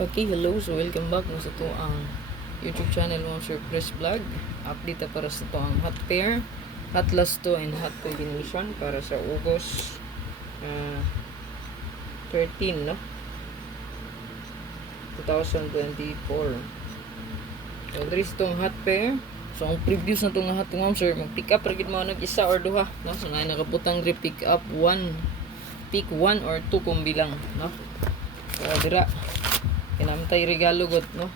Okay, hello. So, welcome back na sa to ang YouTube channel mo, Sir Chris Vlog. Update para sa to ang hot pair, hot lasto, and hot combination para sa August 13, no? 2024. So, dris tong hot pair. So, ang previous na itong hot ma'am, sir, mag-pick up, ragid mo nag-isa or duha, no? So, nakabutang rin pick up 1, pick 1 or 2 kung bilang, no? So, dira, kinamtay regalo god, no?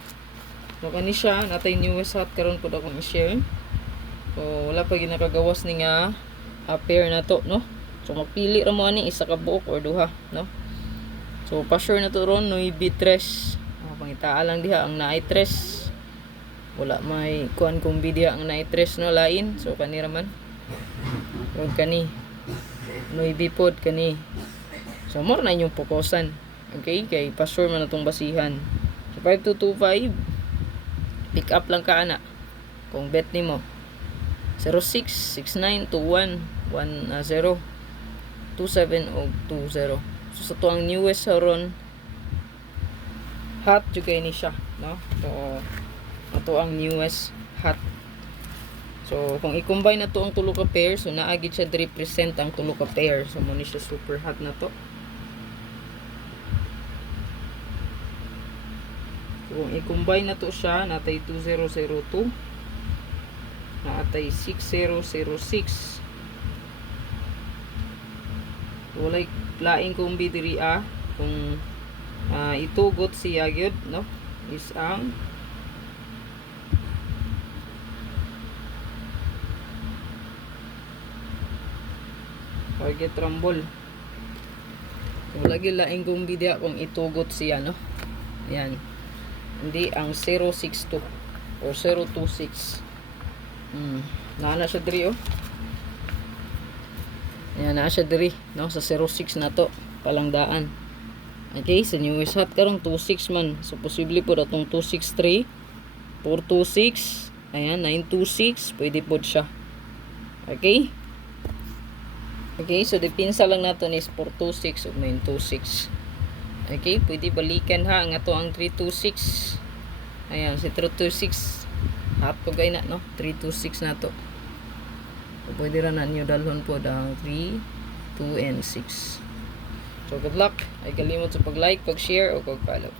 So, kani siya, natay newest hot karon po akong i-share. So, wala pa ginakagawas ni nga pair na to, no? So, magpili ra mo ani, isa ka buok or duha, no? So, pa-sure na to ron, no, i-3. Pangitaa lang diha, ang naay 3. Wala may kuan kung bidia ang nitres no lain. So kanira man og kani no ibipod kani. So more na inyong pokosan. Okay, kay pasure man natong basihan. So 5225 pick up lang ka ana kung bet nimo 06692110 27 og 20. So sa to ang newest ron hot jud kay ni siya, no? So ato ang newest hot. So kung i-combine na to ang tulo ka pair, so naagid siya 3% ang tulo ka pair. So mo ni siya super hot na to. So kung i-combine na to siya, natay 2002, natay 6006. Walay laing kombi diri kung itugot siya gyud, no? Is ang target rumble. So, lagi laing kong bidya kung itugot siya, no? Ayan. Hindi ang 062 or 026. Naana siya diri, oh. Ayan, naa siya diri, no? Sa 06 na to. Palangdaan. Okay, sa newest hot karong 26 man. So, posible po datong 263, 426, ayan, 926. Pwede po siya. Okay? Okay, so dipinsa lang nato is 426 ug 926. Okay, pwede balikan ha nga to ang 326. Ayan, si 326 hot po gay na, no? 326 na to. So, pwede ra na niyo dalhon po ang 3, 2, and 6. So good luck. Ay kalimot sa pag-like, pag-share o pag-follow.